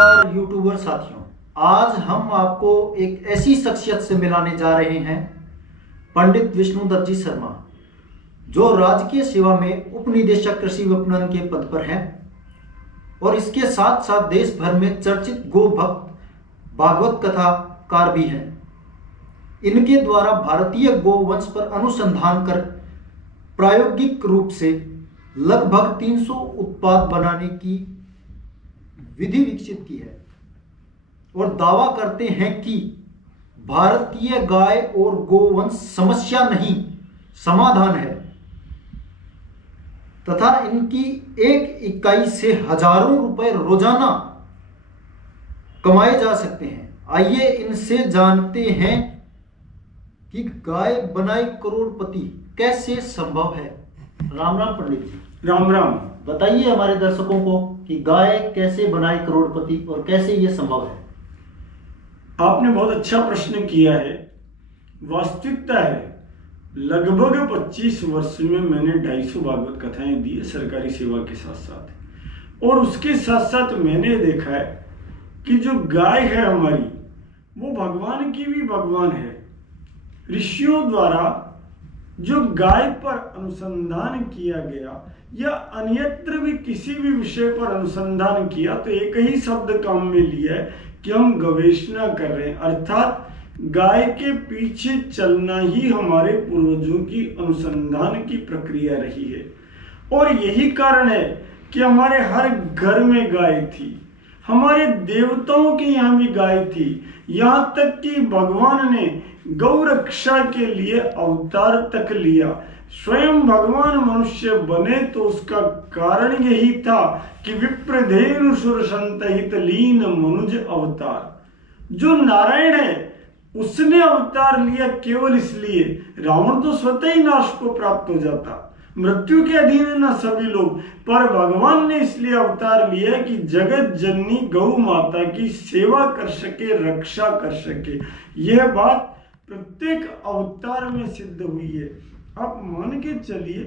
नमस्कार यूट्यूबर साथियों, आज हम आपको एक ऐसी शख्सियत से मिलाने जा रहे हैं, पंडित विष्णुदत्त जी शर्मा, जो राजकीय सेवा में उप निदेशक कृषि विपणन के पद पर हैं और इसके साथ साथ देश भर में चर्चित गो भक्त भागवत कथाकार भी हैं। इनके द्वारा भारतीय गोवंश पर अनुसंधान कर प्रायोगिक रूप से लगभग 300 उत्पाद बनाने की विधि विकसित की है और दावा करते हैं कि भारतीय गाय और गोवंश समस्या नहीं समाधान है तथा इनकी एक इकाई से हजारों रुपए रोजाना कमाए जा सकते हैं। आइए इनसे जानते हैं कि गाय बनाई करोड़पति कैसे संभव है। राम राम पंडित जी। राम राम। बताइए हमारे दर्शकों को कि गाय कैसे बनाई करोड़पति और कैसे ये संभव है। आपने बहुत अच्छा प्रश्न किया है। वास्तविकता है, लगभग 25 वर्ष में मैंने 250 भागवत कथाएं दी है सरकारी सेवा के साथ साथ, और उसके साथ साथ मैंने देखा है कि जो गाय है हमारी, वो भगवान की भी भगवान है। ऋषियों द्वारा जो गाय पर अनुसंधान किया गया या अन्यत्र भी किसी भी विषय पर अनुसंधान किया तो एक ही शब्द काम में लिया है कि हम गवेषणा कर रहे हैं, अर्थात गाय के पीछे चलना ही हमारे पूर्वजों की अनुसंधान की प्रक्रिया रही है। और यही कारण है कि हमारे हर घर में गाय थी, हमारे देवताओं के यहाँ भी गाय थी, यहाँ तक कि भगवान ने गौ रक्षा के लिए अवतार तक लिया। स्वयं भगवान मनुष्य बने तो उसका कारण यही था कि विप्रधेनु सुर संतहित लीन मनुज अवतार। जो नारायण है उसने अवतार लिया केवल इसलिए, रावण तो स्वतः ही नाश को प्राप्त हो जाता, मृत्यु के अधीन है ना सभी लोग, पर भगवान ने इसलिए अवतार लिया कि जगत जननी गौ माता की सेवा कर सके, रक्षा कर सके। यह बात प्रत्येक अवतार में सिद्ध हुई है। आप मान के चलिए,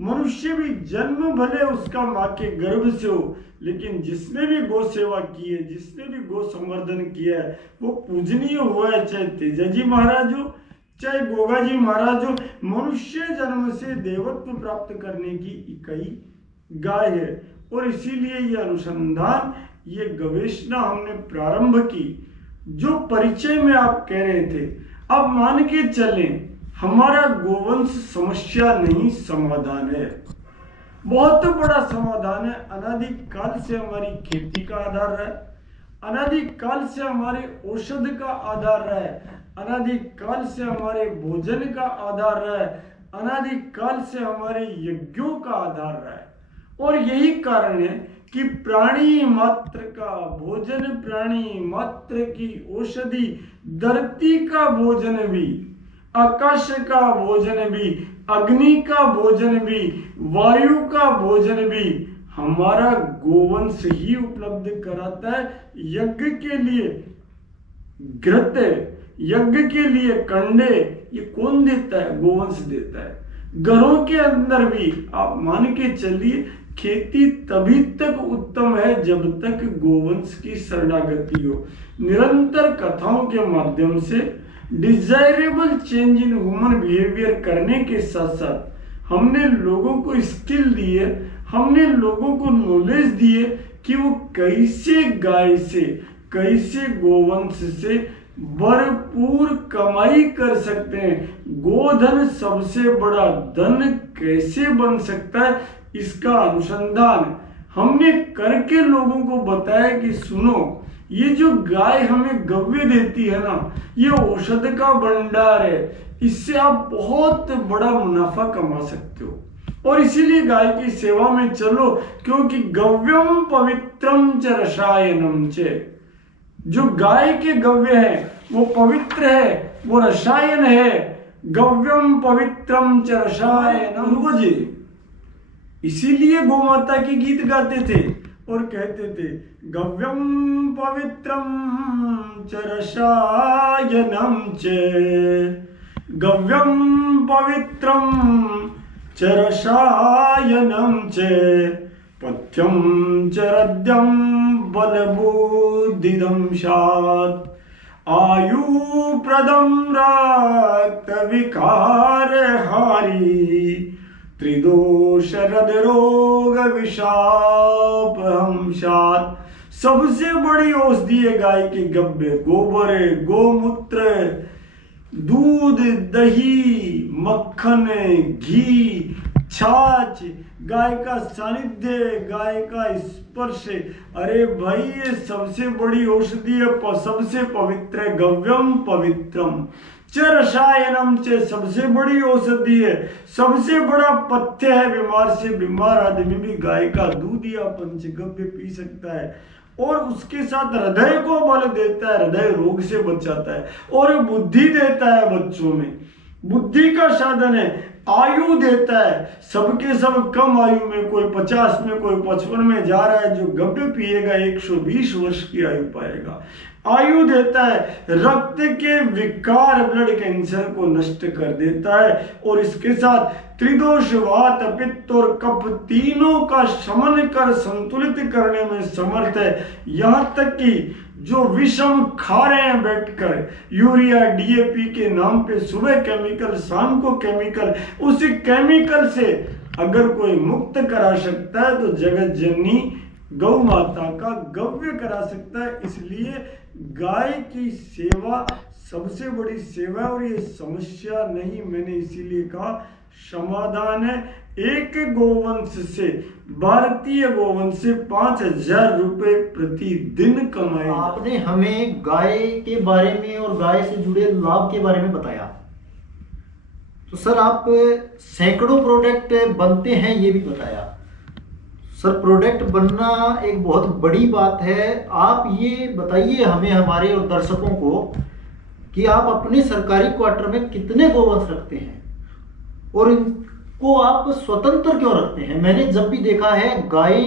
मनुष्य भी जन्म भले उसका माँ के गर्भ से हो, लेकिन जिसने भी गौ सेवा की है, जिसने भी गौ संवर्धन किया है, वो पूजनीय हुआ है, चाहे तेजाजी महाराज हो, चाहे गोगा जी महाराज हो। मनुष्य जन्म से देवत्व प्राप्त करने की इकाई गाय है, और इसीलिए ये अनुसंधान, ये गवेषणा हमने प्रारंभ की। जो परिचय में आप कह रहे थे, अब मान के चलें हमारा गोवंश समस्या नहीं समाधान है, बहुत बड़ा समाधान है। अनादिकाल से हमारी खेती का आधार रहा है, अनादिकाल से हमारे औषध का आधार रहा है, अनादिकाल से हमारे भोजन का आधार रहा है, अनादिकाल से हमारे यज्ञों का आधार रहा है। और यही कारण है कि प्राणी मात्र का भोजन, प्राणी मात्र की औषधि, धरती का भोजन भी, आकाश का भोजन भी, अग्नि का भोजन भी, वायु का भोजन भी हमारा गोवंश ही उपलब्ध कराता है। यज्ञ के लिए घृत, यज्ञ के लिए कंडे, ये कौन देता है? गोवंश देता है। घरों के अंदर भी आप मान के चलिए, खेती तभी तक उत्तम है जब तक गोवंश की शरणागति हो। निरंतर कथाओं के माध्यम से desirable change in human behaviour करने के साथ साथ हमने लोगों को स्किल दी है, हमने लोगों को नॉलेज दी है कि वो कैसे गाय से, कैसे गोवंश से भरपूर कमाई कर सकते हैं। गोधन सबसे बड़ा धन कैसे बन सकता है, इसका अनुसंधान हमने करके लोगों को बताया कि सुनो, ये जो गाय हमें गव्य देती है ना, ये औषध का भंडार है, इससे आप बहुत बड़ा मुनाफा कमा सकते हो। और इसीलिए गाय की सेवा में चलो, क्योंकि गव्यम पवित्रम च रसायनम च। जो गाय के गव्य है वो पवित्र है, वो रसायन है। गव्यम पवित्रम च रसायनम जी, इसीलिए गौ माता के गीत गाते थे और कहते थे गव्यम पवित्रम च रसायनम च, गव्यम पवित्रम च रसायनम च, पथ्यम चरद्यम बलबुद्धिदं स्यात् आयु प्रदम रक्त विकार हारी त्रिदोष हृदरोग विषापहं स्यात्। सबसे बड़ी औषधि है गाय के गब्बे, गोबर, गोमूत्र, दूध, दही, मक्खन, घी, छाछ, गाय का सानिध्य, गाय का स्पर्श। अरे भाई ये सबसे बड़ी औषधि है, सबसे पवित्र है। गव्यम पवित्रम च रसायनम च, सबसे बड़ी औषधि है, सबसे बड़ा पथ्य है। बीमार से बीमार आदमी भी गाय का दूध या पंचगव्य पी सकता है और उसके साथ हृदय को बल देता है, हृदय रोग से बचाता है और बुद्धि देता है। बच्चों में बुद्धि का साधन है, आयु देता है। सबके सब कम आयु में, कोई 50 में, कोई 55 में जा रहा है। जो गव्य पिएगा 120 वर्ष की आयु पाएगा। आयु देता है, रक्त के विकार, ब्लड कैंसर को नष्ट कर देता है और इसके साथ त्रिदोष, वात, पित्त और कफ तीनों का शमन कर संतुलित करने में समर्थ है। यहाँ तक कि जो विषम खा रहे हैं बैठकर, यूरिया, डीएपी के नाम पे सुबह केमिकल, शाम को केमिकल, उसी केमिकल से अगर कोई मुक्त करा सकता है तो जगत जननी गौ माता का गव्य करा सकता है। इसलिए गाय की सेवा सबसे बड़ी सेवा और ये समस्या नहीं, मैंने इसीलिए कहा समाधान है। एक गोवंश से, भारतीय गोवंश से 5,000 रुपए प्रतिदिन कमाए। आपने हमें गाय के बारे में और गाय से जुड़े लाभ के बारे में बताया, तो सर आप सैकड़ों प्रोडक्ट बनते हैं ये भी बताया। सर प्रोडक्ट बनना एक बहुत बड़ी बात है। आप ये बताइए हमें, हमारे और दर्शकों को, कि आप अपने सरकारी क्वार्टर में कितने गोवंश रखते हैं और इनको आप स्वतंत्र क्यों रखते हैं। मैंने जब भी देखा है गाय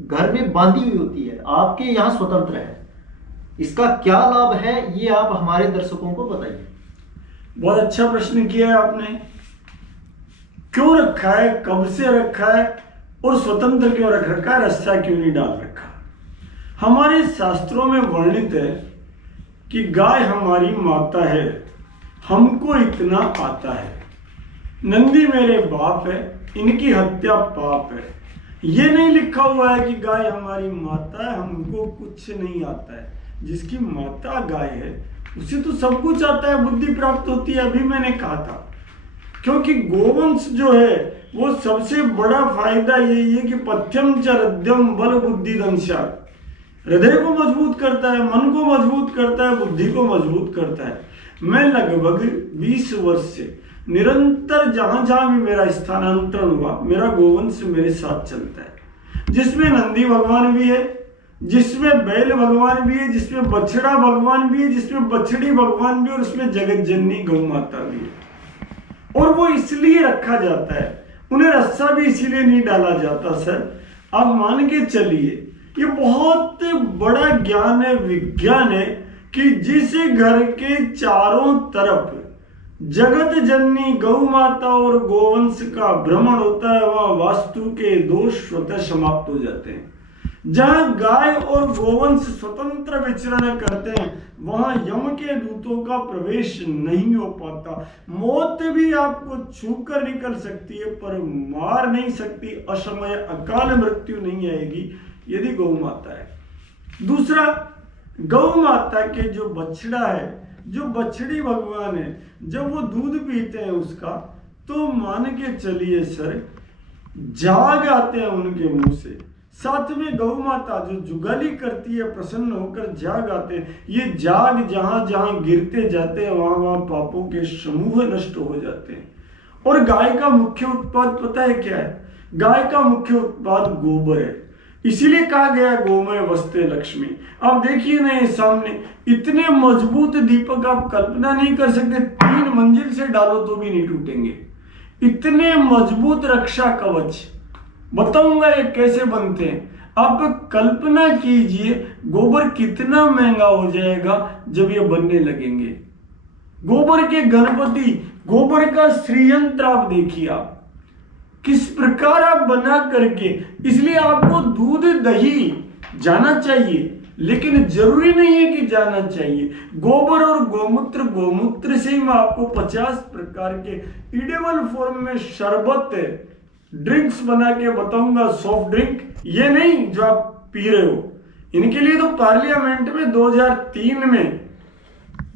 घर में बांधी हुई होती है, आपके यहाँ स्वतंत्र है। इसका क्या लाभ है ये आप हमारे दर्शकों को बताइए। बहुत अच्छा प्रश्न किया है आपने। क्यों रखा है, कब से रखा है और स्वतंत्र क्यों रख रखा है, रस्सा क्यों नहीं डाल रखा। हमारे शास्त्रों में वर्णित है कि गाय हमारी माता है, हमको इतना आता है। नंदी मेरे बाप है, इनकी हत्या पाप है। ये नहीं लिखा हुआ है कि गाय हमारी माता है, हमको कुछ नहीं आता है। जिसकी माता गाय है उसे तो सब कुछ आता है, बुद्धि प्राप्त होती है। अभी मैंने कहा था, क्योंकि गोवंश जो है वो सबसे बड़ा फायदा यही है कि पथ्यम च हृदयम बल बुद्धि दंशा, हृदय को मजबूत करता है, मन को मजबूत करता है, बुद्धि को मजबूत करता है। मैं लगभग 20 वर्ष से निरंतर जहां जहां भी मेरा स्थानांतरण हुआ, मेरा गोवंश मेरे साथ चलता है। जिसमें नंदी भगवान भी है, जिसमें बैल भगवान भी है, जिसमें बछड़ा भगवान भी है, जिसमें बछड़ी भगवान भी है और उसमें जगत जननी गौ माता भी है। और वो इसलिए रखा जाता है, उन्हें रस्सा भी इसीलिए नहीं डाला जाता। सर आप मान के चलिए, ये बहुत बड़ा ज्ञान है, विज्ञान है कि जिस घर के चारों तरफ जगत जननी गौ माता और गोवंश का भ्रमण होता है, वहां वास्तु के दोष स्वतः समाप्त हो जाते हैं। जहां गाय और गोवंश स्वतंत्र विचरण करते हैं वहां यम के दूतों का प्रवेश नहीं हो पाता। मौत भी आपको छूकर निकल सकती है पर मार नहीं सकती, असमय अकाल मृत्यु नहीं आएगी यदि गौ माता है। दूसरा, गौ माता के जो बछड़ा है, जो बछड़ी भगवान है, जब वो दूध पीते हैं उसका, तो मान के चलिए सर जाग आते हैं उनके मुंह से। साथ में गौ माता जो जुगाली करती है, प्रसन्न होकर जाग आते हैं। ये जाग जहां जहां गिरते जाते हैं वहां वहां पापों के समूह नष्ट हो जाते हैं। और गाय का मुख्य उत्पाद पता है क्या है? गाय का मुख्य उत्पाद गोबर है। इसीलिए कहा गया गोमय वस्ते लक्ष्मी। आप देखिए ना ये सामने इतने मजबूत दीपक आप कल्पना नहीं कर सकते, 3 मंजिल से डालो तो भी नहीं टूटेंगे। इतने मजबूत रक्षा कवच, बताऊंगा ये कैसे बनते हैं। आप कल्पना कीजिए गोबर कितना महंगा हो जाएगा जब ये बनने लगेंगे। गोबर के गणपति, गोबर का श्रीयंत्र आप देखिए। आप किस प्रकार आप बना करके, इसलिए आपको दूध दही जाना चाहिए, लेकिन जरूरी नहीं है कि जाना चाहिए। गोबर और गोमूत्र से ही मैं आपको 50 प्रकार के इडेबल फॉर्म में शरबत ड्रिंक्स बना के बताऊंगा। सॉफ्ट ड्रिंक ये नहीं जो आप पी रहे हो, इनके लिए तो पार्लियामेंट में 2003 में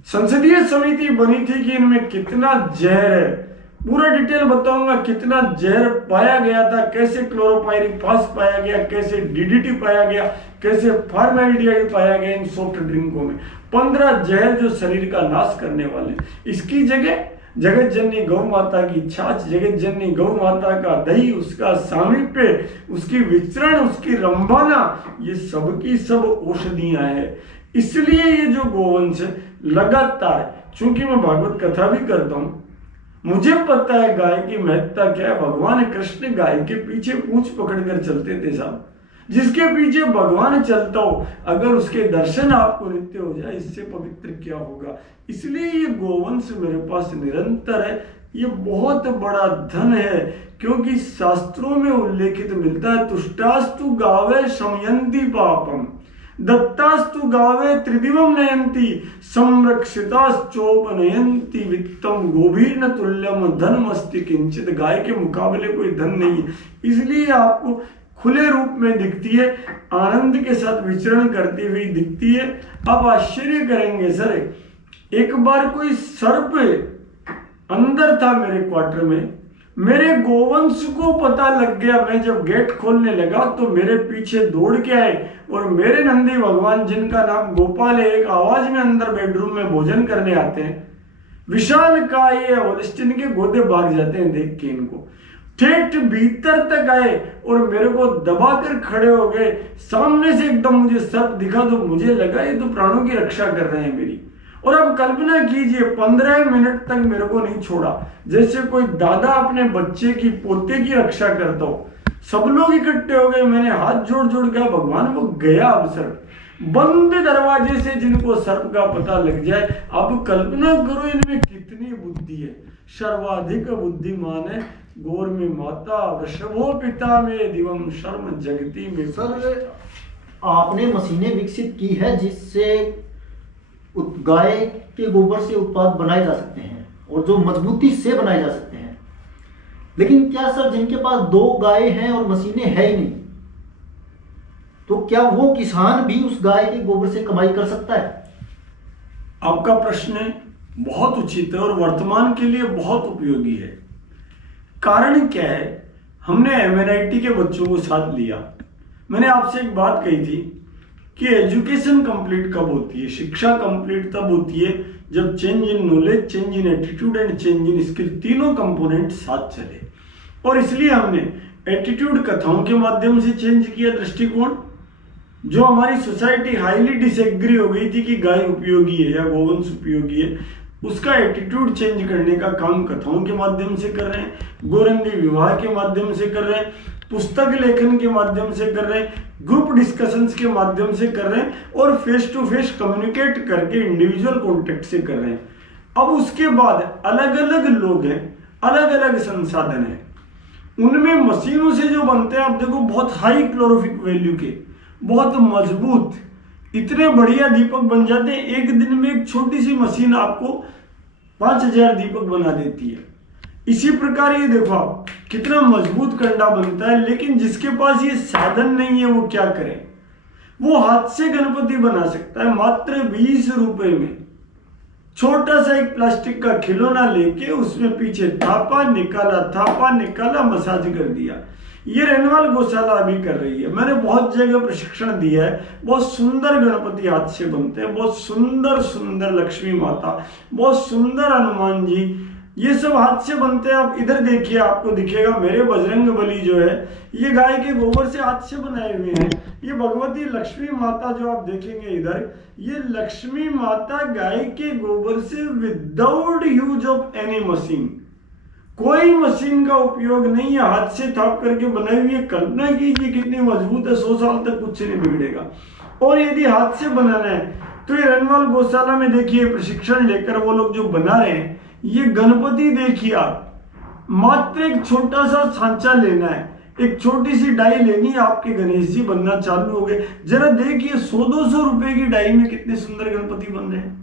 संसदीय समिति बनी थी कि इनमें कितना जहर है, पूरा डिटेल बताऊंगा कितना जहर पाया गया था, कैसे क्लोरोपाइरिफास पाया गया, कैसे डीडीटी पाया गया, कैसे फॉर्मेल्डिहाइड पाया गया इन सॉफ्ट ड्रिंकों में। 15 जहर जो शरीर का नाश करने वाले, इसकी जगह जगत जननी गौ माता की छाछ, जगत जननी गौ माता का दही, उसका सामीप्य, उसकी विचरण, उसकी रंभाना, ये सब की सब औषधियां हैं। इसलिए ये जो गोवंश लगातार, चूंकि मैं भागवत कथा भी करता हूं, मुझे पता है गाय की महत्ता क्या है। भगवान कृष्ण गाय के पीछे पूंछ पकड़कर चलते थे साहब। जिसके पीछे भगवान चलता हो, अगर उसके दर्शन आपको नित्य हो जाए, इससे पवित्र क्या होगा। इसलिए ये गोवंश मेरे पास निरंतर है। ये बहुत बड़ा धन है, क्योंकि शास्त्रों में उल्लेखित मिलता है, तुष्टास्तु गावे शमयंती पापम, दत्तास्तु गावे त्रिदिवम नयंती, संरक्षिताश्चोपनयंती वित्तम, गोभीर्न तुल्यम धनमस्ति किंचित। गाय के मुकाबले कोई धन नहीं है, इसलिए आपको खुले रूप में दिखती है, आनंद के साथ विचरण करती हुई दिखती है। आप आश्चर्य करेंगे सर, एक बार कोई सर्प अंदर था मेरे क्वार्टर में, मेरे गोवंश को पता लग गया। मैं जब गेट खोलने लगा तो मेरे पीछे दौड़ के आए, और मेरे नंदी भगवान, जिनका नाम गोपाल है, एक आवाज में अंदर बेडरूम में भोजन करने आते हैं। विशाल का ये होलिस्टिन के गोदे भाग जाते हैं देख के इनको, ठेठ भीतर तक आए और मेरे को दबाकर खड़े हो गए। सामने से एकदम मुझे सर्प दिखा तो मुझे लगा ये तो प्राणों की रक्षा कर रहे हैं मेरी। और अब कल्पना कीजिए 15 मिनट तक मेरे को नहीं छोड़ा, जैसे कोई दादा अपने बच्चे की, पोते की रक्षा करता हो। सब लोग इकट्ठे हो गए, मैंने हाथ जोड़ जोड़ गया भगवान, वो गया अब सर्प। बंद दरवाजे से जिनको सर्प का पता लग जाए, अब कल्पना करो इनमें कितनी बुद्धि है। सर्वाधिक बुद्धिमान है गौर में माता, वृषभो पिता में दिवम शर्म जगती में। सर, आपने मशीनें विकसित की है जिससे गाय के गोबर से उत्पाद बनाए जा सकते हैं, और जो मजबूती से बनाए जा सकते हैं, लेकिन क्या सर, जिनके पास 2 गाय हैं और मशीनें है ही नहीं, तो क्या वो किसान भी उस गाय के गोबर से कमाई कर सकता है? आपका प्रश्न बहुत उचित है और वर्तमान के लिए बहुत उपयोगी है। कारण क्या है, हमने एमएनआईटी के बच्चों को साथ लिया। मैंने आपसे एक बात कही थी कि एजुकेशन कंप्लीट कब होती है, शिक्षा कंप्लीट तब होती है जब change in knowledge, change in attitude and change in skill, तीनों कंपोनेंट साथ चले। और इसलिए हमने एटीट्यूड कथाओं के माध्यम से चेंज किया दृष्टिकोण। जो हमारी सोसाइटी हाईली डिसएग्री हो गई थी कि गाय उपयोगी है या गोवंश उपयोगी है, उसका एटीट्यूड चेंज करने का काम कथाओं के माध्यम से कर रहे हैं, गोरंदी विवाह के माध्यम से कर रहे हैं, पुस्तक लेखन के माध्यम से कर रहे हैं, ग्रुप डिस्कशंस के माध्यम से कर रहे हैं, और फेस टू फेस कम्युनिकेट करके इंडिविजुअल कॉन्टेक्ट से कर रहे हैं। अब उसके बाद अलग अलग लोग हैं, अलग अलग संसाधन हैं, उनमें मशीनों से जो बनते हैं, आप देखो बहुत हाई क्लोरोफिक वैल्यू के, बहुत मजबूत, इतने बढ़िया दीपक बन जाते हैं। एक दिन में एक छोटी सी मशीन आपको 5000 दीपक बना देती है। इसी प्रकार ये देखो आप कितना मजबूत कंडा बनता है, लेकिन जिसके पास ये साधन नहीं है वो क्या करे, वो हाथ से गणपति बना सकता है मात्र 20 रुपए में। छोटा सा एक प्लास्टिक का खिलौना लेके उसमें पीछे थापा निकाला, मसाज कर दिया। ये रेनवाल गौशाला अभी कर रही है, मैंने बहुत जगह प्रशिक्षण दिया है। बहुत सुंदर गणपति हाथ से बनते हैं, बहुत सुंदर सुंदर लक्ष्मी माता, बहुत सुंदर हनुमान जी, ये सब हाथ से बनते हैं। आप इधर देखिए, आपको दिखेगा मेरे बजरंग बली जो है, ये गाय के गोबर से हाथ से बनाए हुए हैं। ये भगवती लक्ष्मी माता जो आप देखेंगे इधर, ये लक्ष्मी माता गाय के गोबर से without use of any machine, कोई मशीन का उपयोग नहीं है, हाथ से थाप करके बनाई हुई है। कल्पना कीजिए कितनी मजबूत है, 100 साल तक कुछ नहीं बिगड़ेगा। और यदि हाथ से बनाना है तो ये रनवाल गौशाला में देखिए प्रशिक्षण लेकर वो लोग जो बना रहे हैं, ये गणपति देखिए आप, मात्र एक छोटा सा सांचा लेना है, एक छोटी सी डाई लेनी है, आपके गणेश जी बनना चालू हो गए। जरा देखिए 100-200 रुपए की डाई में कितने सुंदर गणपति बन रहे हैं।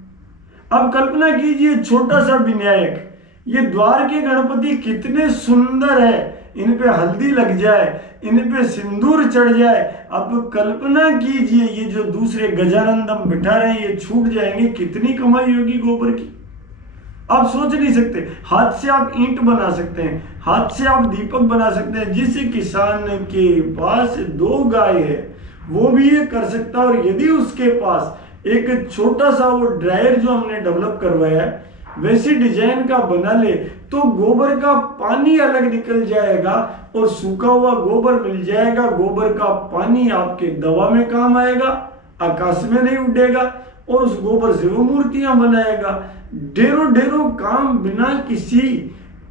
अब कल्पना कीजिए छोटा सा विनायक, ये द्वार के गणपति कितने सुंदर है, इन पे हल्दी लग जाए, इन पे सिंदूर चढ़ जाए। अब कल्पना कीजिए ये जो दूसरे गजानंद हम बिठा रहे हैं ये छूट जाएंगे, कितनी कमाई होगी गोबर की, आप सोच नहीं सकते। हाथ से आप ईंट बना सकते हैं, हाथ से आप दीपक बना सकते हैं। जिस किसान के पास 2 गाय है वो भी ये कर सकता है। और यदि उसके पास एक छोटा सा वो ड्रायर जो हमने डेवलप करवाया है वैसी डिजाइन का बना ले तो गोबर का पानी अलग निकल जाएगा और सूखा हुआ गोबर मिल जाएगा। गोबर का पानी आपके दवा में काम आएगा, आकाश में नहीं उड़ेगा, और उस गोबर से वो मूर्तियां बनाएगा। ढेरों काम बिना किसी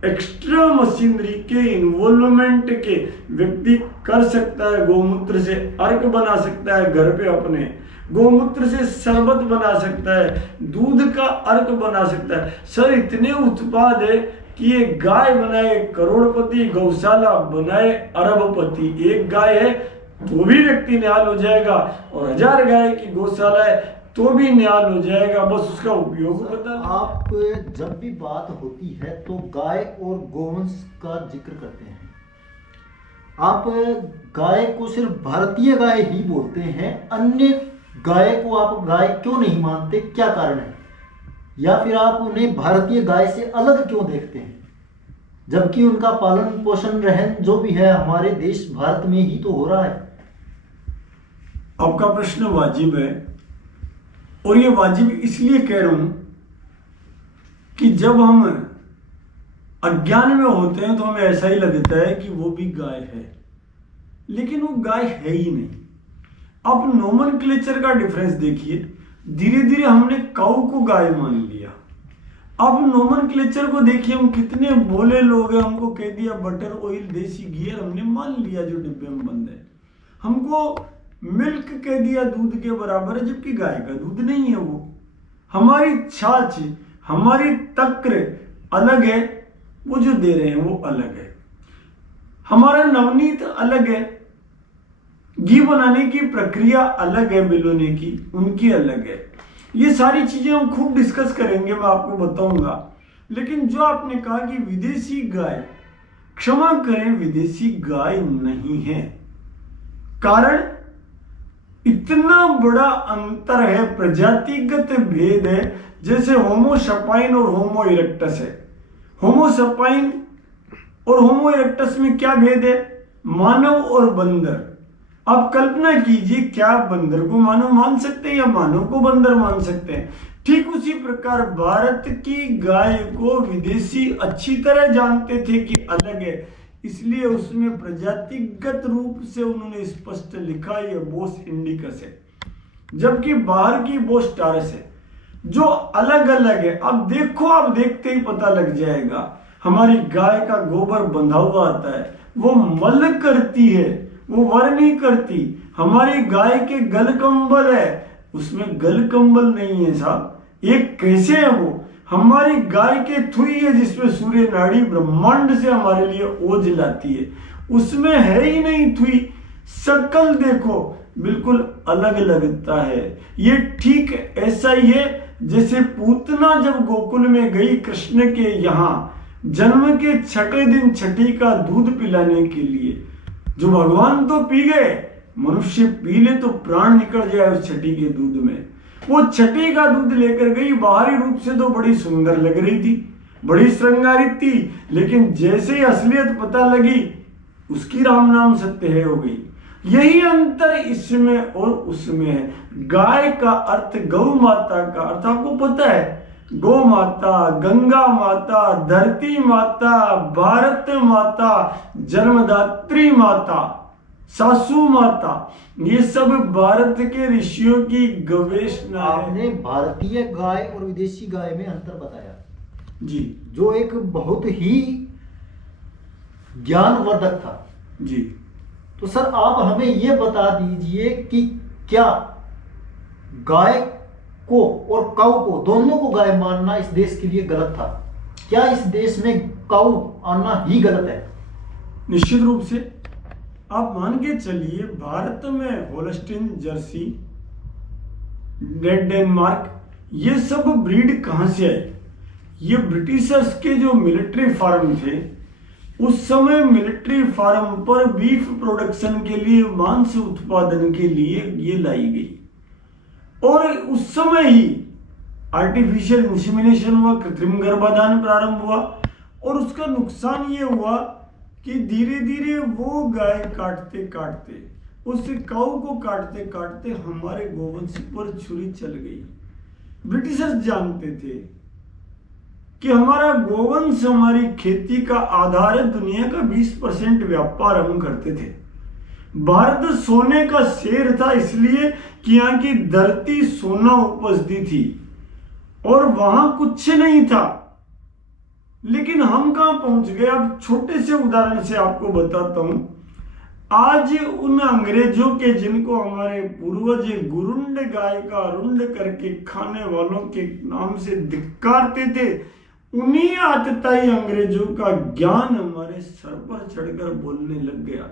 एक्स्ट्रा मशीनरी के इन्वॉल्वमेंट के व्यक्ति कर सकता है। गोमूत्र से अर्क बना सकता है घर पे अपने, गोमूत्र से शरबत बना सकता है, दूध का अर्क बना सकता है। सर इतने उत्पाद है कि ये गाय बनाए करोड़पति, गौशाला बनाए अरबपति। एक गाय है तो भी व्यक्ति निहाल हो जाएगा, और 1000 गाय की गौशाला है तो भी निहाल हो जाएगा। बस उसका उपयोग पता नहीं। आप जब भी बात होती है तो गाय और गोवंश का जिक्र करते हैं। आप गाय को सिर्फ भारतीय गाय ही बोलते हैं, अन्य गाय को आप गाय क्यों नहीं मानते, क्या कारण है? या फिर आप उन्हें भारतीय गाय से अलग क्यों देखते हैं, जबकि उनका पालन पोषण रहन जो भी है हमारे देश भारत में ही तो हो रहा है? आपका प्रश्न वाजिब है, और ये वाजिब इसलिए कह रहा हूं कि जब हम अज्ञान में होते हैं तो हमें ऐसा ही लगता है कि वो भी गाय है, लेकिन वो गाय है ही नहीं। आप नोमेनक्लेचर का डिफरेंस देखिए, धीरे धीरे हमने काऊ को गाय मान लिया। अब नोमेनक्लेचर को देखिए, हम कितने भोले लोग हैं, हमको कह दिया बटर ऑयल देसी घी, हमने मान लिया जो डिब्बे में बंद है। हमको मिल्क कह दिया दूध के बराबर है, जबकि गाय का दूध नहीं है वो। हमारी छाछ, हमारी तक्र अलग है, वो जो दे रहे हैं वो अलग है। हमारा नवनीत अलग है, घी बनाने की प्रक्रिया अलग है, बिलोने की उनकी अलग है। ये सारी चीजें हम खूब डिस्कस करेंगे, मैं आपको बताऊंगा। लेकिन जो आपने कहा कि विदेशी गाय, क्षमा करें, विदेशी गाय नहीं है। कारण इतना बड़ा अंतर है, प्रजातिगत भेद है। जैसे होमो सपाइन और होमो इरेक्टस है। होमो सपाइन और होमो इरेक्टस में क्या भेद है? मानव और बंदर। आप कल्पना कीजिए, क्या बंदर को मानव मान सकते हैं या मानव को बंदर मान सकते हैं? ठीक उसी प्रकार भारत की गाय को विदेशी अच्छी तरह जानते थे कि अलग है, इसलिए उसमें प्रजातिगत रूप से उन्होंने स्पष्ट लिखा ये बोस इंडिकस है, जबकि बाहर की बोस टारस है, जो अलग अलग है। अब देखो, आप देखते ही पता लग जाएगा। हमारी गाय का गोबर बंधा हुआ आता है, वो मल करती है, वो वर नहीं करती। हमारी गाय के गल कंबल है, उसमें गल कंबल नहीं है साहब। एक कैसे है वो? हमारी गाय के थुई है जिसमें सूर्य नाड़ी ब्रह्मांड से हमारे लिए ओज लाती है, उसमें है ही नहीं थुई। शक्ल देखो, बिल्कुल अलग लगता है। ये ठीक ऐसा ही है जैसे पूतना जब गोकुल में गई कृष्ण के यहाँ जन्म के 6ठे दिन छठी का दूध पिलाने के लिए, जो भगवान तो पी गए, मनुष्य पी ले तो प्राण निकल जाए उस छठी के दूध में। वो छठी का दूध लेकर गई, बाहरी रूप से तो बड़ी सुंदर लग रही थी, बड़ी श्रृंगारित थी, लेकिन जैसे ही असलियत पता लगी उसकी राम नाम सत्य है हो गई। यही अंतर इसमें और उसमें है। गाय का अर्थ गौ माता का अर्थ आपको पता है, गौ माता, गंगा माता, धरती माता, भारत माता, जन्मदात्री माता, सासू माता, ये सब भारत के ऋषियों की गवेषणा है। आपने भारतीय गाय और विदेशी गाय में अंतर बताया जी, जो एक बहुत ही ज्ञानवर्धक था जी। तो सर आप हमें ये बता दीजिए कि क्या गाय को और काऊ को, दोनों को गाय मानना इस देश के लिए गलत था? क्या इस देश में काऊ आना ही गलत है। निश्चित रूप से आप मान के चलिए, भारत में होल्स्टीन, जर्सी, डेनमार्क, ये सब ब्रीड कहां से आई? ये ब्रिटिशर्स के जो मिलिट्री फार्म थे, उस समय मिलिट्री फार्म पर बीफ प्रोडक्शन के लिए, मांस उत्पादन के लिए ये लाई गई। और उस समय ही आर्टिफिशियल इंसेमिनेशन हुआ, कृत्रिम गर्भाधान प्रारंभ हुआ। और उसका नुकसान ये हुआ कि धीरे धीरे वो गाय काटते काटते, उस काऊ को काटते काटते हमारे गोवंश पर छुरी चल गई। ब्रिटिशर्स जानते थे कि हमारा गोवंश हमारी खेती का आधार है, दुनिया का 20% व्यापार हम करते थे। भारत सोने का शेर था, इसलिए कि यहाँ की धरती सोना उपजती थी और वहां कुछ नहीं था। लेकिन हम कहां पहुंच गए? अब छोटे से उदाहरण से आपको बताता हूं। आज उन अंग्रेजों के, जिनको हमारे पूर्वज गुरुंड गाय का रुंड करके खाने वालों के नाम से धिक्कारते थे, उन्हीं आतताई अंग्रेजों का ज्ञान हमारे सर पर चढ़कर बोलने लग गया।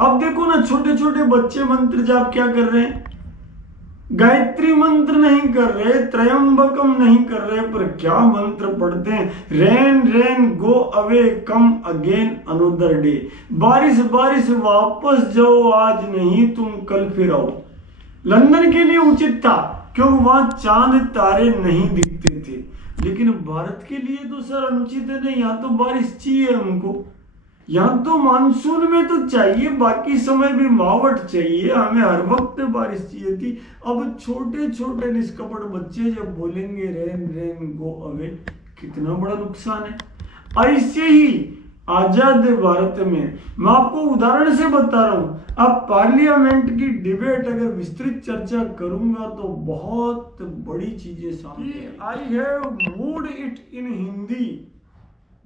अब देखो ना, छोटे छोटे बच्चे मंत्र जाप क्या कर रहे हैं? गायत्री मंत्र नहीं कर रहे, त्रयंबकम नहीं कर रहे, पर क्या मंत्र पढ़ते हैं? Rain rain go away come again another day. बारिश बारिश वापस जाओ, आज नहीं तुम कल फिर आओ। लंदन के लिए उचित था क्योंकि वहां चांद तारे नहीं दिखते थे, लेकिन भारत के लिए तो सर अनुचित है। नहीं, यहाँ तो बारिश चाहिए हमको, यहाँ तो मानसून में तो चाहिए, बाकी समय भी मावट चाहिए, हमें हर वक्त बारिश चाहिए थी। अब छोटे छोटे निष्कपट बच्चे जब बोलेंगे रेन रेन गो अवे, कितना बड़ा नुकसान है। ऐसे ही आजाद भारत में मैं आपको उदाहरण से बता रहा हूं, अब पार्लियामेंट की डिबेट अगर विस्तृत चर्चा करूंगा तो बहुत बड़ी चीजें सामने आई है। मूड इट इन हिंदी,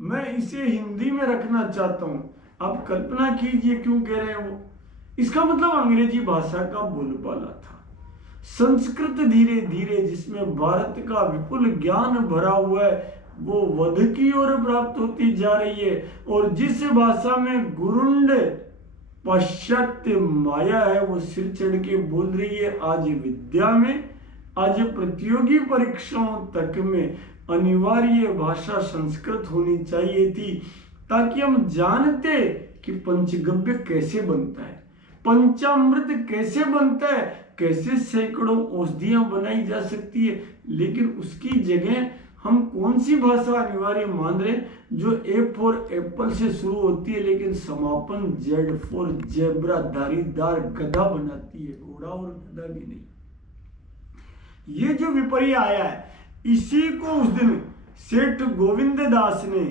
मैं इसे हिंदी में रखना चाहता हूं। आप कल्पना कीजिए क्यों कह रहे हैं वो। इसका मतलब अंग्रेजी भाषा का बोलबाला था। संस्कृत धीरे धीरे, जिसमें भारत का विपुल ज्ञान भरा हुआ है, वो वध की ओर प्राप्त होती जा रही है। और जिस भाषा में गुरुंड पाश्चात्य माया है, वो सिर चढ़ के बोल रही है। आज विद्या में, आज प्रतियोगी परीक्षाओं तक में अनिवार्य भाषा संस्कृत होनी चाहिए थी, ताकि हम जानते कि पंचगव्य कैसे बनता है, पंचामृत कैसे बनता है, कैसे सैकड़ों औषधियां बनाई जा सकती है। लेकिन उसकी जगह हम कौन सी भाषा अनिवार्य मान रहे, जो ए फॉर एप्पल से शुरू होती है लेकिन समापन जेड फॉर जेब्रा, धारीदार गधा बनाती है, घोड़ा और गधा भी नहीं। ये जो विपर्य आया है, इसी को उस दिन सेठ गोविंद दास ने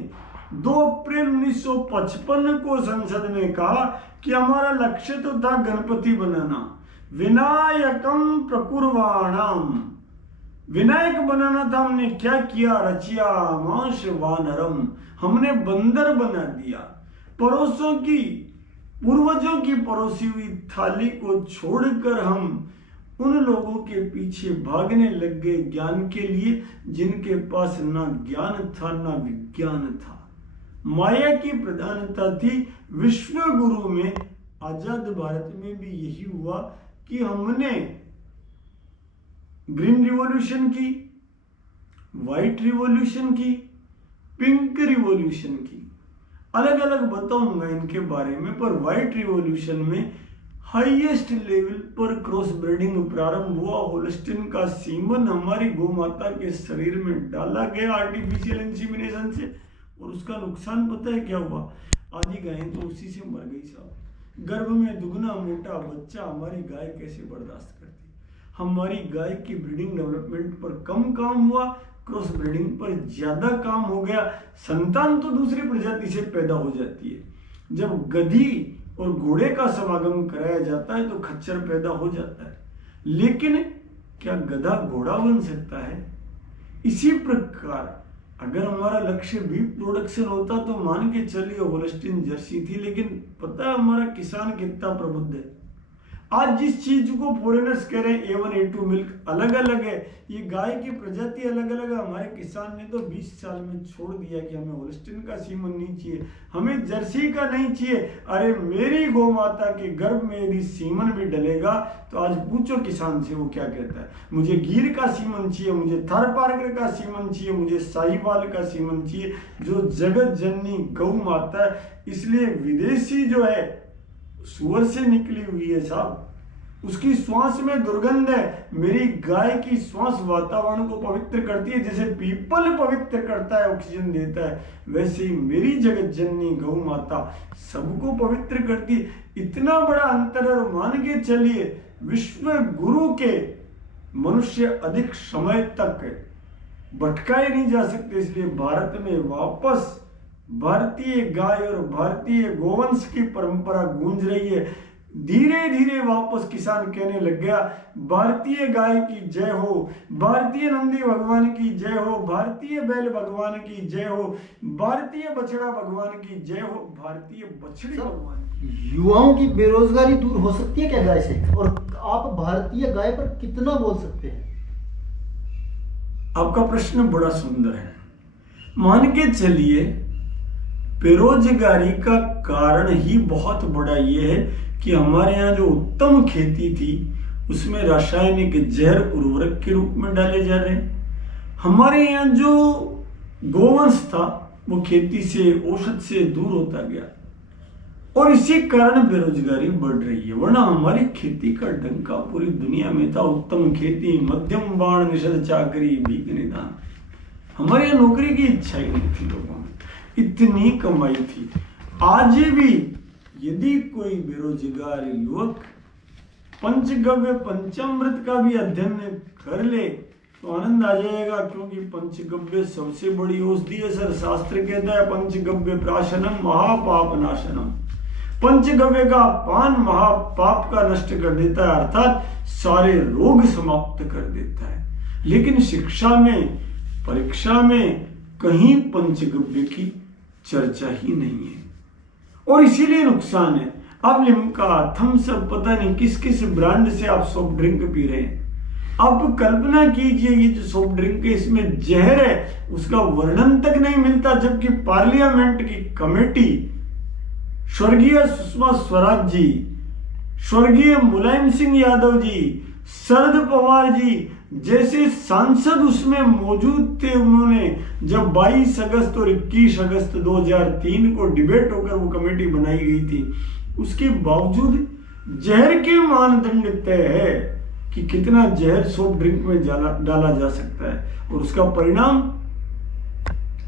2 अप्रैल 1955 को संसद में कहा कि हमारा लक्ष्य तो था गणपति बनाना, विनायकम प्रकुर्वाणाम, विनायक बनाना था। हमने क्या किया? रचिया मांस वानरम, हमने बंदर बना दिया। पड़ोसों की, पूर्वजों की परोसी हुई थाली को छोड़कर हम उन लोगों के पीछे भागने लग गए ज्ञान के लिए, जिनके पास ना ज्ञान था ना विज्ञान था। माया की प्रधानता थी। विश्व गुरु में, आजाद भारत में भी यही हुआ कि हमने ग्रीन रिवॉल्यूशन की, व्हाइट रिवॉल्यूशन की, पिंक रिवॉल्यूशन की। अलग अलग बताऊंगा इनके बारे में, पर व्हाइट रिवॉल्यूशन में हाईएस्ट लेवल पर क्रॉस ब्रीडिंग प्रारंभ हुआ। होल्स्टीन का सीमन हमारी गौ माता के शरीर में डाला गया आर्टिफिशियल इंसेमिनेशन से, और उसका नुकसान पता है क्या हुआ? आधी गायें तो उसी से मर गई साहब। गर्भ में दुगना मोटा बच्चा हमारी गाय कैसे बर्दाश्त करती? हमारी गाय की ब्रीडिंग डेवलपमेंट पर कम काम हुआ, क्रॉस ब्रीडिंग पर ज्यादा काम हो गया। संतान तो दूसरी प्रजाति से पैदा हो जाती है। जब गधी और घोड़े का समागम कराया जाता है तो खच्चर पैदा हो जाता है, लेकिन क्या गधा घोड़ा बन सकता है? इसी प्रकार अगर हमारा लक्ष्य बीफ प्रोडक्शन होता तो मान के चलिए होल्स्टीन जर्सी थी, लेकिन पता है हमारा किसान कितना प्रबुद्ध है। आज जिस चीज को फॉरेनर्स कह रहे हैं A1 A2 मिल्क अलग अलग है, ये गाय की प्रजाति अलग अलग है। हमारे किसान ने तो 20 साल में छोड़ दिया कि हमें होल्स्टीन का सीमन नहीं चाहिए, हमें जर्सी का नहीं चाहिए। अरे मेरी गौ माता के गर्भ में यदि सीमन भी डलेगा तो आज पूछो किसान से वो क्या कहता है, मुझे गिर का सीमन चाहिए, मुझे थारपारकर का सीमन चाहिए, मुझे साहिवाल का सीमन चाहिए, जो जगत जननी गौ माता है। इसलिए विदेशी जो है सुअर से निकली हुई है साहब, उसकी श्वास में दुर्गंध है। मेरी गाय की श्वास वातावरण को पवित्र करती है, जैसे पीपल पवित्र करता है, ऑक्सीजन देता है, वैसे ही मेरी जगत जननी गौ माता सबको पवित्र करती है। इतना बड़ा अंतर है। और मान के चलिए विश्व गुरु के मनुष्य अधिक समय तक भटकाए नहीं जा सकते। इसलिए भारत में वापस भारतीय गाय और भारतीय गोवंश की परंपरा गूंज रही है। धीरे धीरे वापस किसान कहने लग गया, भारतीय गाय की जय हो, भारतीय नंदी भगवान की जय हो, भारतीय बैल भगवान की जय हो, भारतीय बछड़ा भगवान की जय हो, भारतीय बछड़ी भगवान की। युवाओं की बेरोजगारी दूर हो सकती है क्या गाय से? और आप भारतीय गाय पर कितना बोल सकते हैं? आपका प्रश्न बड़ा सुंदर है। मान के चलिए बेरोजगारी का कारण ही बहुत बड़ा ये है कि हमारे यहाँ जो उत्तम खेती थी उसमें रासायनिक जहर उर्वरक के रूप में डाले जा रहे हैं। हमारे यहाँ जो गोवंश था वो खेती से औषध से दूर होता गया और इसी कारण बेरोजगारी बढ़ रही है। वरना हमारी खेती का डंका पूरी दुनिया में था, उत्तम खेती, मध्यम बाण, निषद चाकरी, भीख निदान। हमारे यहाँ नौकरी की इच्छा ही नहीं थी लोगों में, इतनी कमाई थी। आज भी यदि कोई बेरोजगार युवक पंचगव्य पंचामृत का भी अध्ययन कर ले तो आनंद आ जाएगा, क्योंकि पंचगव्य सबसे बड़ी औषधि है सर। शास्त्र कहता है पंचगव्य प्राशनम महापाप नाशनम। पंचगव्य का पान महापाप का नष्ट कर देता है, अर्थात सारे रोग समाप्त कर देता है। लेकिन शिक्षा में, परीक्षा में कहीं पंचगव्य की चर्चा ही नहीं है और इसीलिए नुकसान है। अब लिम्का, थम्स अप, पता नहीं किस किस ब्रांड से आप सॉफ्ट ड्रिंक पी रहे हैं। अब कल्पना कीजिए ये जो सॉफ्ट ड्रिंक है इसमें जहर है, उसका वर्णन तक नहीं मिलता, जबकि पार्लियामेंट की कमेटी स्वर्गीय सुषमा स्वराज जी, स्वर्गीय मुलायम सिंह यादव जी, शरद पवार जी जैसे सांसद उसमें मौजूद थे। उन्होंने जब 22 अगस्त और 21 अगस्त 2003 को डिबेट होकर वो कमेटी बनाई गई थी, उसके बावजूद जहर के मानदंड तय है कि कितना जहर सॉफ्ट ड्रिंक में डाला जा सकता है और उसका परिणाम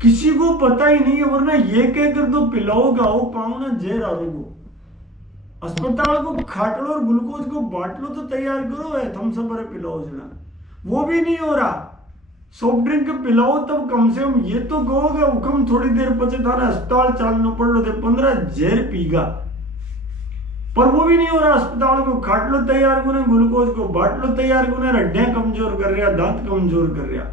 किसी को पता ही नहीं है। वरना ये कहकर तो पिलाओ गाओ पाओ ना जहर आरोगो, अस्पताल को खाट लो और ग्लूकोज को बांट लो तो तैयार करो है थम्स अप पिलाओ जरा, वो भी नहीं हो रहा। सॉफ्ट ड्रिंक पिलाओ तब कम से कम ये तो कहोगे हुक्म थोड़ी देर पचे थारा अस्पताल चालना पड़ लो 15 जहर पीगा, पर वो भी नहीं हो रहा। अस्पताल को खाट लो तैयार को, ग्लूकोज को बांट लो तैयार को, हड्डियां कमजोर कर रहा, दांत कमजोर कर रहा।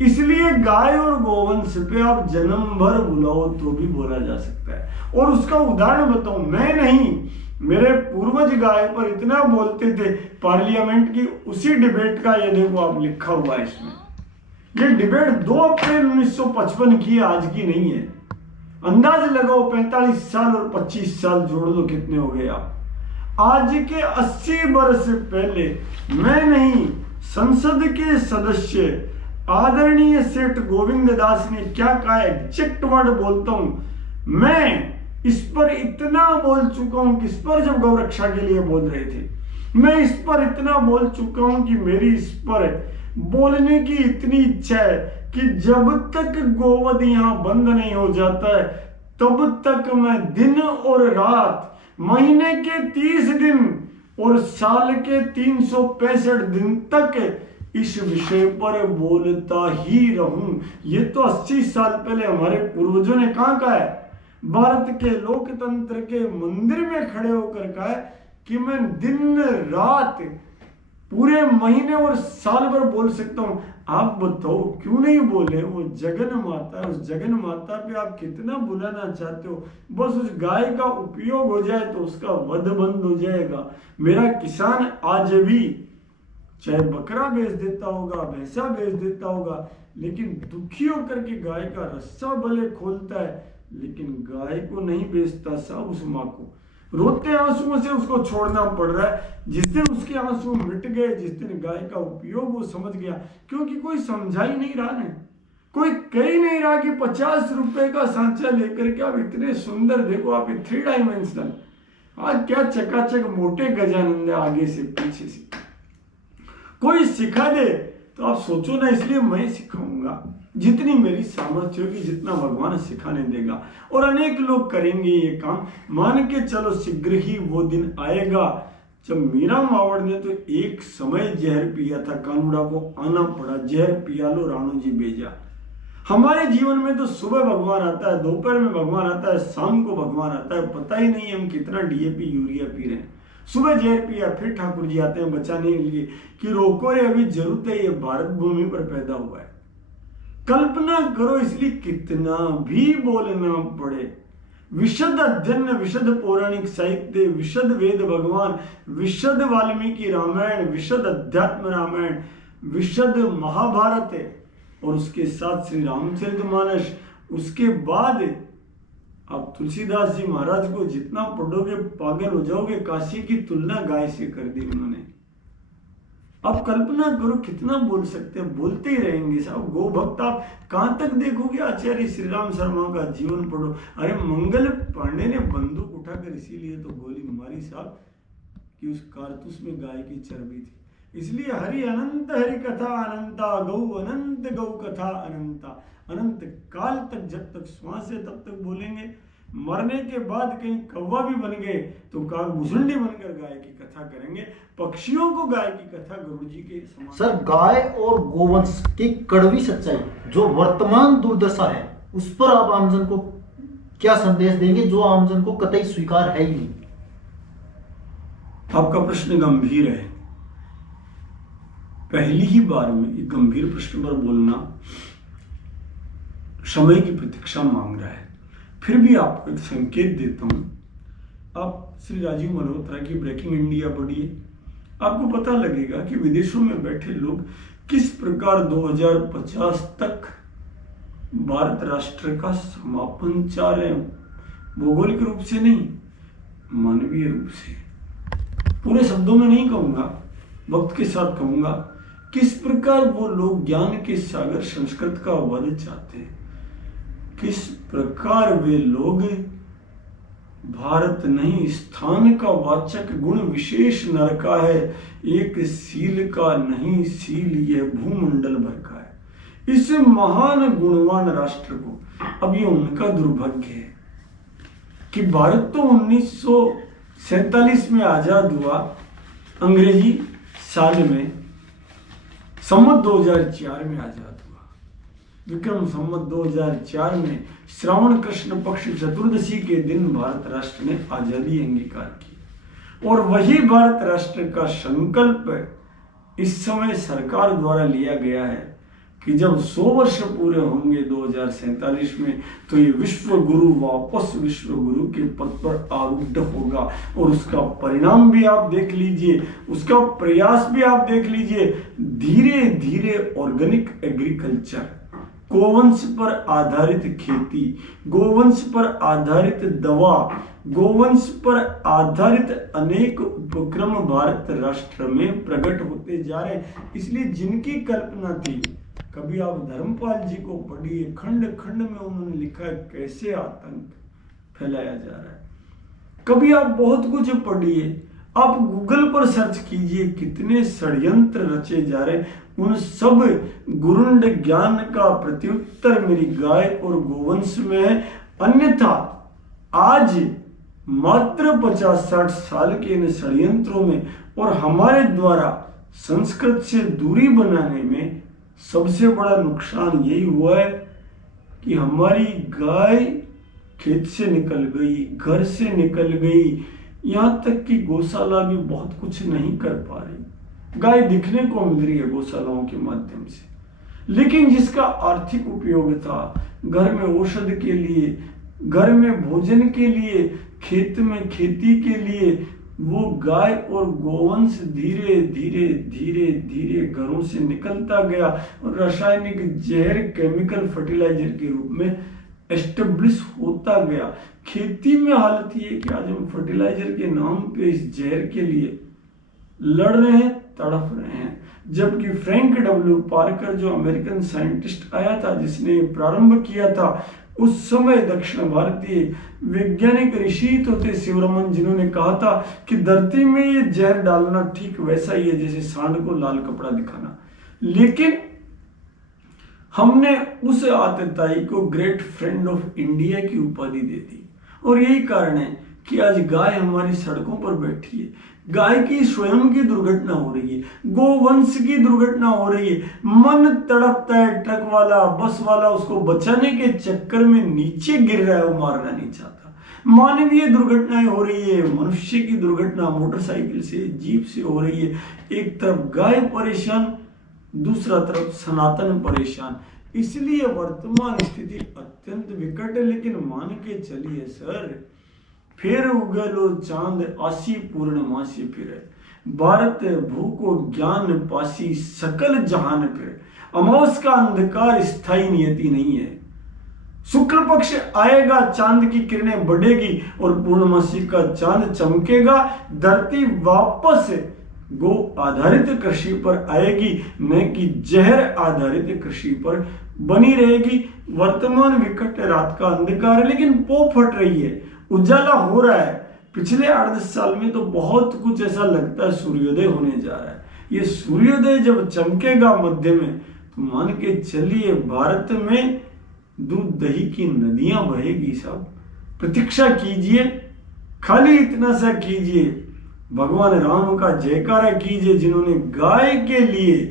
इसलिए गाय और गोवंश पे आप जन्म भर बुलाओ तो भी बोला जा सकता है। और उसका उदाहरण बताऊं, मैं नहीं, मेरे पूर्वज गाय पर इतना बोलते थे पार्लियामेंट की, उसी डिबेट का ये देखो आप लिखा हुआ है इसमें। ये डिबेट 2 अप्रैल 1955 की है, आज की नहीं है। अंदाज लगाओ 45 साल और 25 साल जोड़ दो कितने हो गए आप। आज के 80 वर्ष पहले मैं नहीं, संसद के सदस्य आदरणीय सेठ गोविंद दास ने क्या कहा, एग्जैक्ट वर्ड बोलता हूं, मैं इस पर इतना बोल चुका हूं, किस पर, जब गौ रक्षा के लिए बोल रहे थे, मैं इस पर इतना बोल चुका हूं कि मेरी इस पर बोलने की इतनी इच्छा है कि जब तक गोवध यहां बंद नहीं हो जाता है तब तक मैं दिन और रात, महीने के 30 दिन और साल के 365 दिन तक इस विषय पर बोलता ही रहूं। ये तो 80 साल पहले हमारे पूर्वजों ने कहा है, भारत के लोकतंत्र के मंदिर में खड़े होकर कहा है कि मैं दिन रात पूरे महीने और साल भर बोल सकता हूं। आप बताओ क्यों नहीं बोले? वो जगन माता है, उस जगन माता पे आप कितना बुलाना चाहते हो? बस उस गाय का उपयोग हो जाए तो उसका वध बंद हो जाएगा। मेरा किसान आज भी चाहे बकरा बेच देता होगा, भैंसा बेच देता होगा, लेकिन दुखी होकर के गाय का रस्सा भले खोलता है, लेकिन गाय को नहीं बेचता साहब। उस माँ को रोते आंसुओं से उसको छोड़ना पड़ रहा है। जिस दिन उसके आंसू मिट गए, जिस दिन गाय का उपयोग वो समझ गया, क्योंकि कोई समझा ही नहीं रहा है, कोई कह ही नहीं रहा कि 50 रुपए का सांचा लेकर के आप इतने सुंदर, देखो आप 3 डायमेंशनल, आज क्या चकाचक मोटे गजानंद आगे से पीछे से, कोई सिखा दे तो आप सोचो ना। इसलिए मैं सिखाऊंगा जितनी मेरी सामर्थ्य होगी, जितना भगवान सिखाने देगा, और अनेक लोग करेंगे ये काम। मान के चलो शीघ्र ही वो दिन आएगा जब मीरा मावड़ ने तो एक समय जहर पिया था, कानूड़ा को आना पड़ा, जहर पिया लो राणो जी बेजा। हमारे जीवन में तो सुबह भगवान आता है, दोपहर में भगवान आता है, शाम को भगवान आता है, पता ही नहीं हम कितना डीएपी यूरिया पी रहे हैं। सुबह जहर पिया, फिर ठाकुर जी आते हैं बचाने के लिए कि रोको रे, अभी जरूरत है, ये भारत भूमि पर पैदा हुआ है। कल्पना करो, इसलिए कितना भी बोलना पड़े, विशद अध्ययन, विशद पौराणिक साहित्य, विशद वेद भगवान, विशद वाल्मीकि रामायण, विशद अध्यात्म रामायण, विशद महाभारत है, और उसके साथ श्री रामचरितमानस, उसके बाद आप तुलसीदास जी महाराज को जितना पढ़ोगे पागल हो जाओगे। काशी की तुलना गाय से कर दी उन्होंने। आप कल्पना करो कितना बोल सकते हैं, बोलते ही रहेंगे साहब। गौ भक्त आप कहां तक देखोगे? आचार्य श्री राम शर्मा का जीवन पढ़ो। अरे मंगल पांडे ने बंदूक उठाकर इसीलिए तो गोली मारी साहब कि उस कारतूस में गाय की चर्बी थी। इसलिए हरि अनंत हरि कथा अनंता, गौ अनंत गौ कथा अनंता। अनंत काल तक, जब तक श्वास है तब तक बोलेंगे। मरने के बाद कहीं कौवा भी बन गए तो काग भुसुंडी बनकर गाय की कथा करेंगे। पक्षियों को गाय की कथा गुरु जी के समान। सर, गाय और गोवंश की कड़वी सच्चाई जो वर्तमान दुर्दशा है, उस पर आप आमजन को क्या संदेश देंगे, जो आमजन को कतई स्वीकार है ही नहीं? आपका प्रश्न गंभीर है। पहली ही बार में एक गंभीर प्रश्न पर बोलना समय की प्रतीक्षा मांग रहा है। फिर भी आपको एक संकेत देता हूं। आप श्री राजीव मल्होत्रा की ब्रेकिंग इंडिया पढ़िए, आपको पता लगेगा कि विदेशों में बैठे लोग किस प्रकार 2050 तक भारत राष्ट्र का समापन चाह रहे हैं। भौगोलिक रूप से नहीं, मानवीय रूप से। पूरे शब्दों में नहीं कहूंगा, वक्त के साथ कहूंगा। किस प्रकार वो लोग ज्ञान के सागर संस्कृत का वध चाहते हैं, किस प्रकार वे लोग भारत नहीं, स्थान का वाचक गुण विशेष नर का है, एक सील का नहीं, सील यह भूमंडल भर का है। इस महान गुणवान राष्ट्र को अब ये उनका दुर्भाग्य है कि भारत तो 1947 में आजाद हुआ, अंग्रेजी साल में, संवत 2004 में आजाद हुआ। विक्रम संवत 2004 में श्रावण कृष्ण पक्ष चतुर्दशी के दिन भारत राष्ट्र ने आजादी अंगीकार की। और वही भारत राष्ट्र का संकल्प इस समय सरकार द्वारा लिया गया है कि जब 100 वर्ष पूरे होंगे 2047 में, तो ये विश्व गुरु वापस विश्व गुरु के पद पर आरूढ़ होगा। और उसका परिणाम भी आप देख लीजिए, उसका प्रयास भी आप देख लीजिए। धीरे धीरे ऑर्गेनिक एग्रीकल्चर, गोवंश पर आधारित खेती, गोवंश पर आधारित दवा, गोवंश पर आधारित अनेक उपक्रम भारत राष्ट्र में प्रकट होते जा रहे हैं। इसलिए जिनकी कल्पना थी, कभी आप धर्मपाल जी को पढ़िए, खंड खंड में उन्होंने लिखा है कैसे आतंक फैलाया जा रहा है। कभी आप बहुत कुछ पढ़िए, आप गूगल पर सर्च कीजिए कितने षड्यंत्र रचे जा रहे हैं। उन सब गुरुंड ज्ञान का प्रत्युत्तर मेरी गाय और गोवंश में है। अन्यथा आज मात्र 50-60 साल के इन षड्यंत्रों में और हमारे द्वारा संस्कृत से दूरी बनाने में सबसे बड़ा नुकसान यही हुआ है कि हमारी गाय खेत से निकल गई, घर से निकल गई, यहाँ तक कि गौशाला भी बहुत कुछ नहीं कर पा रही। गाय दिखने को मिल रही है गौशालाओं के माध्यम से, लेकिन जिसका आर्थिक उपयोग था घर में औषध के लिए, घर में भोजन के लिए, खेत में खेती के लिए, वो गाय और गोवंश धीरे धीरे धीरे धीरे घरों से निकलता गया और रासायनिक जहर, केमिकल फर्टिलाइजर के रूप में एस्टेब्लिश होता गया। खेती में हालत ये कि आज हम फर्टिलाइजर के नाम पे इस जहर के लिए लड़ रहे हैं, तड़प रहे हैं। जबकि फ्रैंक डब्ल्यू पार्कर जो अमेरिकन साइंटिस्ट आया था, जिसने प्रारंभ किया था, उस समय दक्षिण भारतीय वैज्ञानिक ऋषि तो थे शिवरमन, जिन्होंने कहा था कि धरती में ये जहर डालना ठीक वैसा ही है जैसे सांड को लाल कपड़ा दिखाना। लेकिन हमने उस आतताई को ग्रेट फ्रेंड ऑफ इंडिया की उपाधि दे दी, और यही कारण है कि आज गाय हमारी सड़कों पर बैठी है। गाय की स्वयं की दुर्घटना हो रही है, गोवंश की दुर्घटना हो रही है। मन तड़पता है, ट्रक वाला, बस वाला उसको बचाने के चक्कर में नीचे गिर रहा है, वो मारना नहीं चाहता। मानवीय दुर्घटनाएं हो रही है, मनुष्य की दुर्घटना मोटरसाइकिल से, जीप से हो रही है। एक तरफ गाय परेशान, दूसरा तरफ सनातन परेशान। इसलिए वर्तमान स्थिति अत्यंत विकट है। लेकिन मान के चलिए सर, फिर उगलो चांद आसी पूर्णमासी फिरे, भारत भूको ज्ञान पासी सकल जहान फिरे। अमावस का अंधकार स्थायी नियति नहीं है। शुक्ल पक्ष आएगा, चांद की किरणें बढ़ेगी और पूर्णमासी का चांद चमकेगा। धरती वापस गो आधारित कृषि पर आएगी, न कि जहर आधारित कृषि पर बनी रहेगी। वर्तमान विकट रात का अंधकार है, लेकिन पो फट रही है, उजाला हो रहा है। पिछले 8-10 साल में तो बहुत कुछ ऐसा लगता है सूर्योदय होने जा रहा है। ये सूर्योदय जब चमकेगा मध्य में, तो मान के चलिए भारत में दूध दही की नदियां बहेगी। साहब प्रतीक्षा कीजिए, खाली इतना सा कीजिए, भगवान राम का जयकारा कीजिए, जिन्होंने गाय के लिए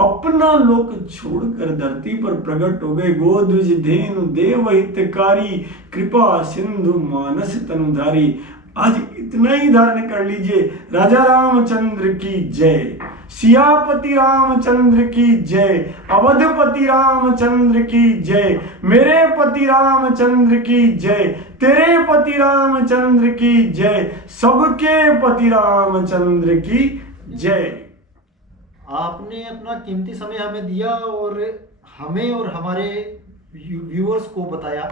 अपना लोक छोड़कर धरती पर प्रकट हो गए। गोद्विज धेनु देव हितकारी, कृपा सिंधु मानस तनुधारी। आज इतना ही धारण कर लीजिए। राजा रामचंद्र की जय, सियापति रामचंद्र की जय, अवधपति रामचंद्र की जय, मेरे पति रामचंद्र की जय, तेरे पति रामचंद्र की जय, सबके पति रामचंद्र की जय। आपने अपना कीमती समय हमें दिया और हमें और हमारे व्यूअर्स को बताया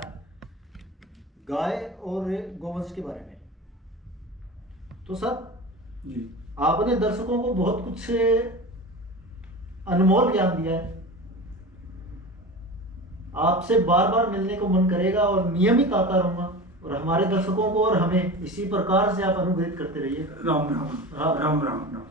गाय और गोवंश के बारे में। तो सर जी, आपने दर्शकों को बहुत कुछ अनमोल ज्ञान दिया है। आपसे बार बार मिलने को मन करेगा और नियमित आता रहूंगा, और हमारे दर्शकों को और हमें इसी प्रकार से आप अनुग्रहित करते रहिए। राम राम राम राम राम राम।